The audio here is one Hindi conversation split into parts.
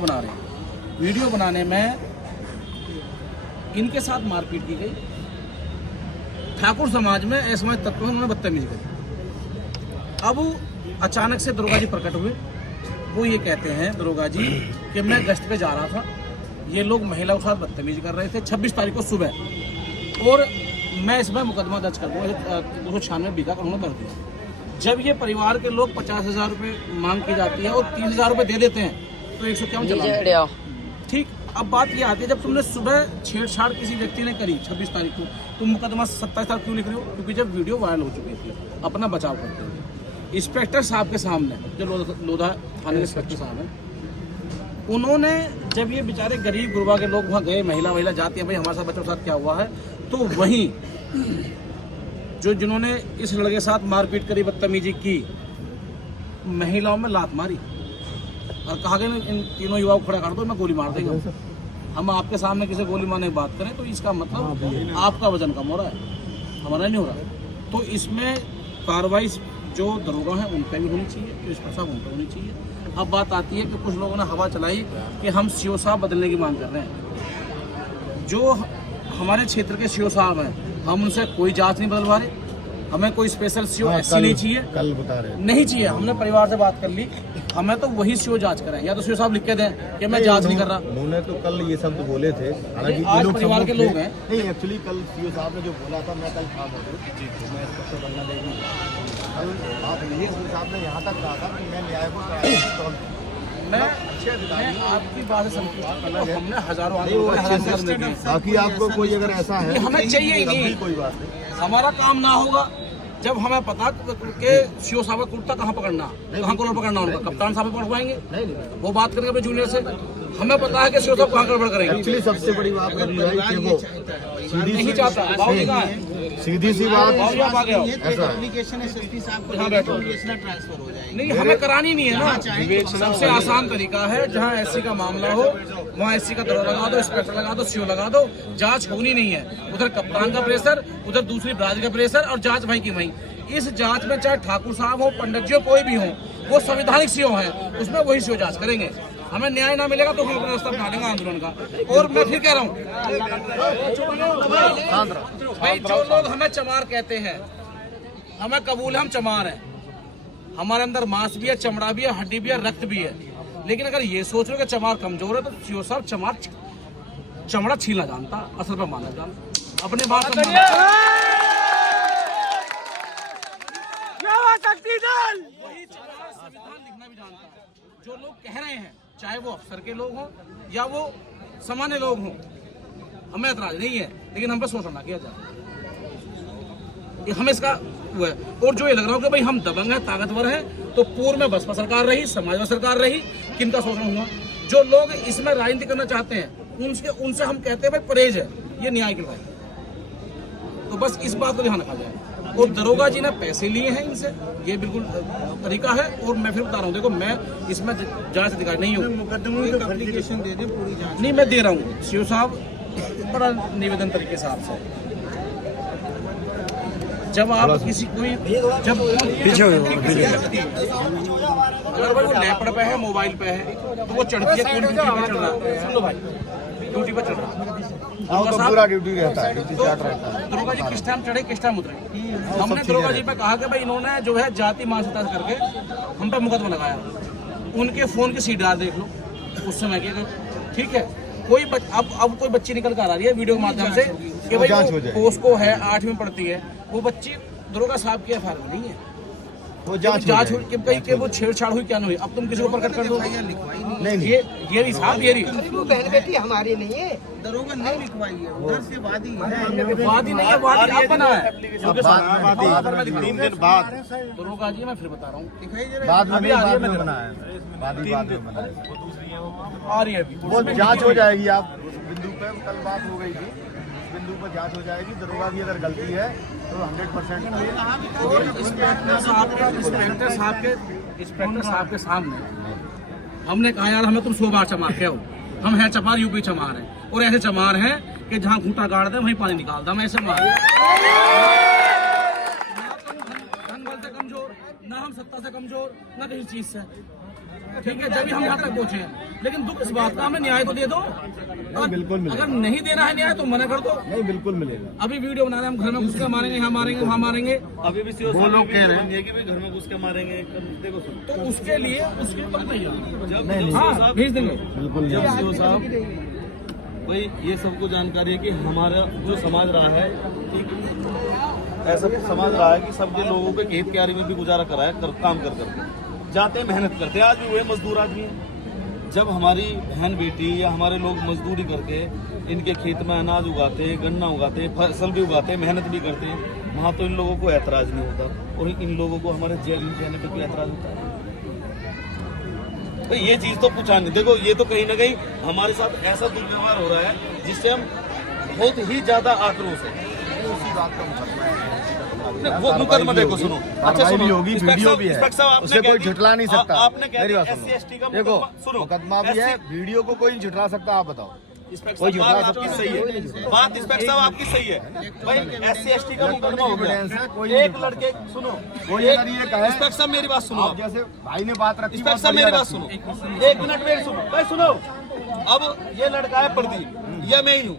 बना रहे हैं। वीडियो बनाने में इनके साथ मारपीट की गई। ठाकुर समाज में असमाज तत्व उन्होंने बदतमीजी करी। अब अचानक से दरोगा जी प्रकट हुए। वो ये कहते हैं दरोगा जी कि मैं गश्त पे जा रहा था, ये लोग महिला के साथ बदतमीजी कर रहे थे 26 तारीख को सुबह, और मैं इसमें मुकदमा दर्ज कर दूँगा। 296 बीघा का उन्होंने कर दिया। जब ये परिवार के लोग 50,000 रुपये मांग की जाती है और 30,000 रुपये दे देते हैं तो 151 चला। ठीक, अब बात ये आती है जब तुमने सुबह छेड़छाड़ किसी व्यक्ति ने करी 26 तारीख को, तुम मुकदमा 27 तारीख क्यों लिख रहे हो? क्योंकि जब वीडियो वायरल हो चुकी थी, अपना बचाव करते हुए इंस्पेक्टर साहब के सामने, जो लोधा थाने के इंस्पेक्टर साहब हैं, उन्होंने जब ये बेचारे गरीब गुरबा के लोग वहाँ गए, महिला जाती है भाई हमारे साथ बच्चों के साथ क्या हुआ है, तो वहीं जो जिन्होंने इस लड़के के साथ मारपीट करी, बदतमीजी की, महिलाओं में लात मारी और कहा गया इन तीनों युवाओं को खड़ा कर दो, मैं गोली मार देगा। हम आपके सामने किसी गोली मारने की बात करें तो इसका मतलब आपका वजन कम हो रहा है, हमारा नहीं हो रहा। तो इसमें कार्रवाई जो दरोगा हैं उन पर भी होनी चाहिए, जो इंस्पेक्टर साहब उन पर होनी चाहिए। अब बात आती है कि कुछ लोगों ने हवा चलाई कि हम सीओ साहब बदलने की मांग कर रहे हैं। जो हमारे क्षेत्र के सीओ साहब हैं, हम उनसे कोई जांच नहीं बदलवा रहे। हमें कोई स्पेशल सीओ ऐसी नहीं चाहिए, कल बता रहे नहीं चाहिए। हमने परिवार से बात कर ली, हमें तो वही सीओ जांच कराए, या तो सीओ साहब लिख के दें कि मैं जांच नहीं कर रहा। उन्होंने तो कल ये सब बोले थे, हालांकि आज परिवार के लोग हैं। नहीं, एक्चुअली कल सीओ साहब ने जो बोला था, मैं कल था मौजूद, मैं इंस्पेक्टर बनना देगी। कल आप सीओ साहब ने यहाँ तक कहा था कि मैं न्याय को मैं आपकी बात से संतुष्ट, हमने हजारों बाकी आपको कोई अगर ऐसा है हमें चाहिए ही नहीं, कोई बात नहीं। हमारा काम ना होगा जब हमें पता कि सीओ साहब का कुर्ता कहाँ पकड़ना, कहाँ कॉलर पकड़ना, उनका कप्तान साहब पकड़वाएंगे, वो बात करेंगे अपने जूनियर से। हमें पता है कि सीओ साहब कहाँ गड़बड़ करेंगे। एक्चुअली सबसे बड़ी बात है कि वो नहीं चाहता, बाबूजी कहाँ है? सीधी सी बात नहीं, हमें करानी नहीं है ना। सबसे आसान तरीका है, जहाँ एससी का मामला हो वहाँ एससी का दरोगा लगा दो, इंस्पेक्टर लगा दो, सीओ लगा दो, जांच होनी नहीं है। उधर कप्तान का प्रेशर, उधर दूसरी ब्रांच का प्रेशर, और जांच वहीं की वहीं। इस जांच में चाहे ठाकुर साहब हो, पंडित जी हो, कोई भी हो, वो संवैधानिक सीओ है, उसमें वही सीओ जांच करेंगे। हमें न्याय ना मिलेगा तो हम अपना रास्ता बना देंगे आंदोलन का। और मैं फिर कह रहा हूँ भाई, जो लोग हमें चमार कहते हैं, हमें कबूल है हम चमार हैं, हमारे अंदर मांस भी है, चमड़ा भी है, हड्डी भी है, रक्त भी है। लेकिन अगर ये सोच रहे हो कि चमार कमजोर है तो सीओ साहब चमड़ा छीलना जानता, असल पर मानना जानता, अपने बात वही चमार संविधान लिखना भी जानता है। जो लोग कह रहे हैं, चाहे वो अफसर के लोग हों या वो सामान्य लोग हों, हमें एतराज नहीं है, लेकिन हम पे शोषण ना किया जाए, हमें इसका वो है। और जो ये लग रहा हो कि भाई हम दबंग हैं, ताकतवर हैं, तो पूर्व में बसपा सरकार रही, समाजवादी सरकार रही, किनका शोषण हुआ? जो लोग इसमें राजनीति करना चाहते हैं उनसे हम कहते हैं भाई परहेज है, ये न्याय की लड़ाई। तो बस इस बात को ध्यान रखा जाए। और दरोगा जी ने पैसे लिए हैं इनसे, ये बिल्कुल तरीका है। और मैं फिर बता रहा हूँ, देखो मैं इसमें जांच अधिकारी नहीं हूँ, नहीं मैं दे रहा हूँ सीओ साहब, बड़ा निवेदन तरीके से आपसे, जब आप किसी कोई जब अगर भाई वो लैपटॉप पे है, मोबाइल पे है, तो वो चढ़ती है, ड्यूटी पे चढ़ रहा है, सुन लो भाई, ड्यूटी पे चढ़ रहा है, पूरा ड्यूटी रहता है, तो दरोगा जी किस टाइम चढ़े, किस टाइम उतरे। हमने दरोगा जी पे कहा कि भाई इन्होंने जो है जाति मानसिकता करके हम पे मुकदमा लगाया, उनके फोन की सीडीआर देख लो उस समय के। ठीक है, कोई अब कोई बच्ची निकल कर आ रही है वीडियो के माध्यम से कि भाई पोस्को है, 8वीं में पढ़ती है, वो बच्ची दरोगा साहब की एफआईआर नहीं है, वो जांच हुई कि वो छेड़छाड़ हुई क्या नहीं हुई। अब तुम किसी को प्रकट कर दो, नहीं ये नहीं साहब, ये बहन बेटी हमारी नहीं है, दरोगा नहीं लिखवाई है, उधर से वादी नहीं है, वादी आप बना है 3 दिन बाद। दरोगा जी मैं फिर बता रहा हूँ, बाद में बनाया, बाद में आ रही है अभी, वो जांच हो जाएगी। आप बिंदु पे कल बात हो गई थी, बिंदु पर जांच हो जाएगी। दरोगा की अगर गलती है तो 100% इंस्पेक्टर साहब के सामने हमने कहा यार हमें तुम 100 बार चमार के हो, हम हैं चमार, यूपी चमार हैं, और ऐसे चमार हैं कि जहाँ खूंटा गाड़ दे वहीं पानी निकालता, हम ऐसे मार धन बल से कमजोर, ना हम सत्ता से कमजोर, ना किसी चीज से। ठीक है, जब भी हम यहाँ तक पहुँचे, लेकिन दुख इस बात का, हमें न्याय तो दे दो। बिल्कुल मिलेगा। अगर नहीं देना है न्याय तो मना कर दो। नहीं, बिल्कुल मिलेगा। अभी वीडियो बना रहे हैं, हम घर में घुस के मारेंगे, यहाँ मारेंगे, वहाँ मारेंगे। अभी भी वो लोग कह रहे हैं कि भी घर में घुस के मारेंगे। देखो सुनो, तो उसके लिए तुम तैयार? नहीं, हाँ, भेज देंगे। बिल्कुल जब नहीं। सीओ साहब, भाई ये सबको जानकारी है कि हमारा जो समाज रहा है, ठीक ऐसा समाज रहा है कि सब के लोगों के खेत क्यारी में भी गुजारा कराया काम कर करके जाते हैं, मेहनत करते हैं। आज भी हुए मजदूर आदमी हैं। जब हमारी बहन बेटी या हमारे लोग मजदूरी करके इनके खेत में अनाज उगाते हैं, गन्ना उगाते हैं, फसल भी उगाते हैं, मेहनत भी करते हैं, वहाँ तो इन लोगों को ऐतराज नहीं होता, और इन लोगों को हमारे जेल में जाने पर कोई ऐतराज होता है? तो ये चीज तो पूछा नहीं। देखो, ये तो कहीं ना कहीं हमारे साथ ऐसा दुर्व्यवहार हो रहा है जिससे हम बहुत ही ज्यादा आक्रोश है। उसी बात का मुकदमा है। वो मुकदमा देखो, सुनो, अच्छा सुनो, होगी, वीडियो भी है, उसे कोई झुठला नहीं सकता। आपने कह मेरी दिया बात सुनो। SC/ST का देखो, सुनो, मुकदमा भी है, वीडियो को कोई झुठला सकता, आप बताओ। कोई झुठला आपकी सही है, बात इंस्पेक्टर साहब आपकी सही है। भाई SC/ST का मुकदमा हो गया, एक लड़के, सुनो, कोई अगर ये कहे, इंस्पेक्टर साहब मेरी बात सुनो, आप जैसे भाई ने बात रखी, इंस्पेक्टर साहब मेरी बात सुनो, एक मिनट मेरी सुनो, भाई सुनो। अब ये लड़का है प्रदीप, या मैं ही हूँ,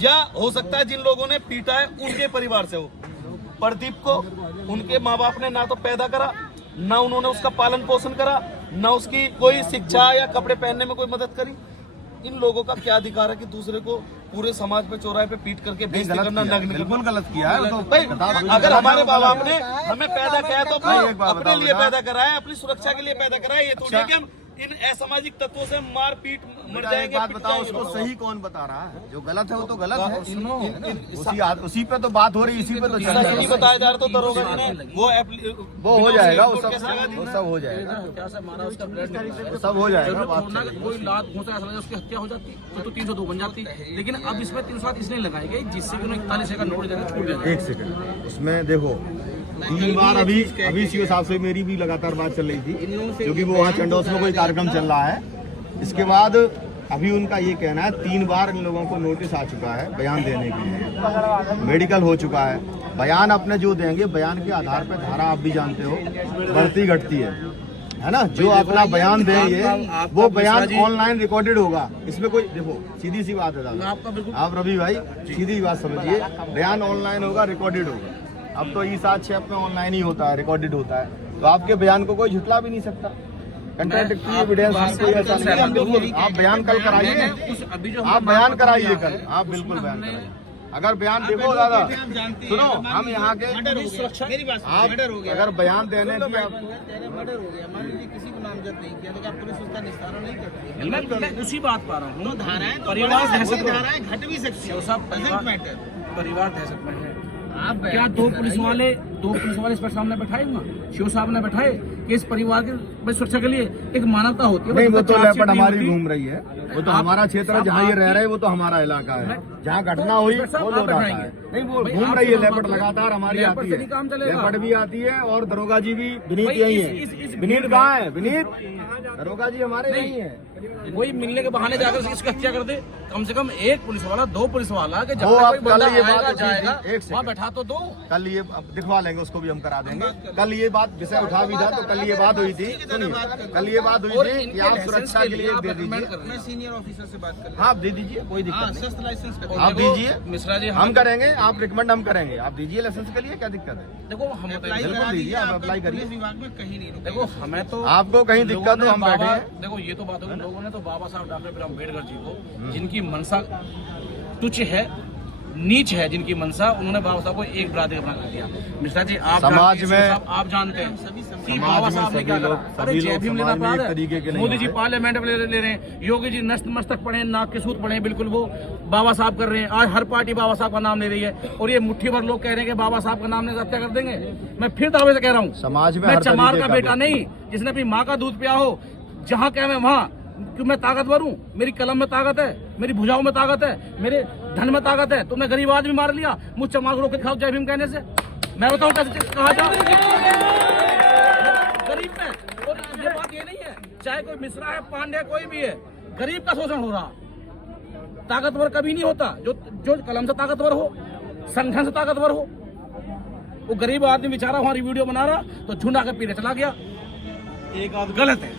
या हो सकता है जिन लोगों ने पीटा है उनके परिवार से हो। प्रदीप को उनके माँ बाप ने ना तो पैदा करा, ना उन्होंने उसका पालन पोषण करा, ना उसकी कोई शिक्षा या कपड़े पहनने में कोई मदद करी। इन लोगों का क्या अधिकार है कि दूसरे को पूरे समाज में चौराहे पे पीट करके बेइज्जती करना, नग्न? बिल्कुल गलत किया है। तो भाई, अगर हमारे माँ बाप ने हमें पैदा किया है तो एक बात अपने बताओ लिए बेटा। पैदा करा है, अपनी सुरक्षा के लिए पैदा करा है। ये थोड़ी है कि हम इन असामाजिक तत्वों से मार पीट मर बेटा, जाएंगे। एक बात पिट बताओ, जाएंगे। उसको सही कौन बता रहा है? जो गलत है वो तो गलत है। उसी पे तो बात हो रही, इसी पे तो चल रहा सही है। बताया जा रहा तो दरोगा जी ने वो हो जाएगा, वो कैसे लगा दी? सब हो जाएगा, क्या से मारा, उसका ब्लड निकला है। वो सब हो जाएगा। जरूरत बात होना कि कोई लात घूंसा ऐसा लगा उसकी हत्या हो जाती तो 302 बन जाती। लेकिन अब इसमें 307 इसलिए लगाई गई जिससे कि उन्हें 41 का नोट देकर छूट दिया। एक सेकंड, उसमें देखो 3 बार अभी सीओ साहब से मेरी भी लगातार बात चल रही थी, क्योंकि वो वहाँ चंडोस में कोई कार्यक्रम चल रहा है। इसके बाद अभी उनका ये कहना है 3 बार इन लोगों को नोटिस आ चुका है बयान देने के लिए, मेडिकल हो चुका है, बयान अपने जो देंगे, बयान के आधार पर धारा आप भी जानते हो बढ़ती घटती है ना। जो अपना बयान देंगे वो बयान ऑनलाइन रिकॉर्डेड होगा। इसमें कोई, देखो सीधी सी बात है दादा, आप रवि भाई सीधी बात समझिए, बयान ऑनलाइन होगा, रिकॉर्डेड होगा। अब तो E7 में ऑनलाइन ही होता है, रिकॉर्डेड होता है, तो आपके बयान को कोई झुटला भी नहीं सकता। कंट्राडिक्टरी एविडेंस कोई ऐसा नहीं है। आप बयान कल कराइए, आप बयान कराइए कल, आप बिल्कुल बयान कराइए। अगर बयान देखो दादा, सुनो, हम यहाँ के आप अगर बयान देने की मर्डर हो गया, मान लीजिए किसी को नामजद नहीं किया, तो क्या पुलिस उसका निस्तारण नहीं करती? मैं उसी बात पा रहा हूँ। धाराएं तो परिवार दहशत में धाराएं घट भी सकती है, परिवार दहशत में है। क्या दो पुलिस वाले इस पर सामने बैठाए हुआ, शिव साहब ने बैठाए कि इस परिवार की सुरक्षा के लिए एक मानवता होती है। नहीं, वो तो लेपर्ड हमारी घूम रही है, वो तो हमारा क्षेत्र है, जहाँ ये रह रहे हैं वो तो हमारा इलाका है, जहाँ घटना हुई वो लोग आता है। नहीं, वो घूम रही है लेपर्ड लगातार, हमारी आती है, लेपर्ड भी आती है, और दरोगा जी भी। विनीत यही है, विनीत कहाँ है? विनीत दरोगा जी हमारे नहीं है। वही मिलने के बहाने जाकर इसकी हत्या कर दे। कम से कम एक पुलिस वाला, 2 पुलिस वाला के जब वो तक अब कोई बंदा कल ये आएगा बात जाएगा एक सेकंड। वहाँ बैठा तो दो। कल ये अब दिखवा लेंगे, उसको भी हम करा देंगे। कल ये बात विषय उठा भी था, तो कल ये बात हुई थी, सुनिए, कल ये बात हुई थी कि आप सुरक्षा के लिए दे दीजिए। मैं सीनियर ऑफिसर से बात कर, हाँ, आप दे दीजिए, कोई दिक्कत नहीं, शस्त्र लाइसेंस कर, आप दीजिए, मिश्रा जी हम करेंगे, आप रिकमेंड हम करेंगे, आप दीजिए लाइसेंस के लिए, क्या दिक्कत है? देखो हम अप्लाई बिल्कुल करा दीजिए, दीजिए, आप आपका अप्लाई करिए। पुलिस विभाग में कहीं नहीं रुकेगा। देखो हमें तो आपको कहीं दिक्कत हो, हम बैठे हैं। देखो ये तो बात होगी, लोगों ने तो बाबा साहब डॉक्टर भीमराव अम्बेडकर जी को, जिनकी मनसा तुच्छ है, नीच है, जिनकी मनसा, उन्होंने बाबा साहब को एक बरादरी अपना कर दिया। मिश्रा जी आप समाज जानते हैं, में- साहब, आप जानते हैं कि समाज बाबा में साहब ने सभी क्या लोग- करा। अरे सभी जय लोग भीम समाज लेना में पार एक है। तरीके के नहीं मोदी जी हैं। पार्लियामेंट में ले रहे हैं, योगी जी नस्त मस्तक पढ़े, नाक के सूत पढ़े, बिल्कुल वो बाबा साहब कर रहे हैं। आज हर पार्टी बाबा साहब का नाम ले रही है, और ये मुट्ठी भर लोग कह रहे हैं कि बाबा साहब का नाम लेकर हत्या कर देंगे। मैं फिर दावे से कह रहा हूँ, समाज में मैं हर चमार तरीके का का बेटा नहीं, जिसने अपनी माँ का दूध पिया हो। जहाँ क्या मैं वहाँ, क्यों मैं ताकतवर हूँ, मेरी कलम में ताकत है, मेरी भुजाओं में ताकत है, मेरे धन में ताकत है। तुमने गरीब आदमी मार लिया, मुझ चमार को रोक के दिखाओ जय भीम कहने से। मैं बताऊँ कैसे कहा जाए गरीब में। और ये बात ये नहीं है, चाहे कोई मिश्रा है, पांडे, कोई भी है, गरीब का शोषण हो रहा। ताकतवर कभी नहीं होता जो कलम से ताकतवर हो, संगठन से ताकतवर हो। वो गरीब आदमी बेचारा हमारी वीडियो बना रहा तो झुंड आकर पीने चला गया। एक आध गलत है।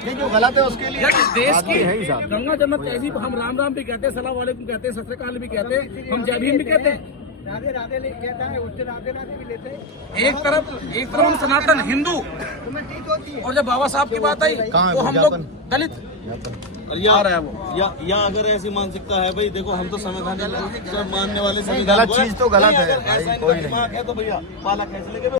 ये जो गलत है उसके लिए यार इस देश बात की है ही साहब। गंगा जमुना तहजीब हम राम राम भी कहते हैं, सलाम वालेकुम कहते हैं, सत श्री अकाल भी कहते हैं, हम जय भीम भी कहते हैं। राधे राधे नहीं कहता है, उससे राधे राधे भी लेते हैं। एक तरफ हम सनातन हिंदू, तुम्हें ठीक होती है। और जब बाबा साहब की बात आई कहाँ है तो हम लोग विज्ञापन? दलित। और आ रहा है वो। या अगर ऐसी मानसिकता है भाई, देखो हम तो संविधान मानने वाले नहीं, संविधान गलत को है। चीज तो गलत नहीं, है अगर भाई, ऐसा कोई इनका नहीं। दिमाग है तो भैया पाला कैसे लेके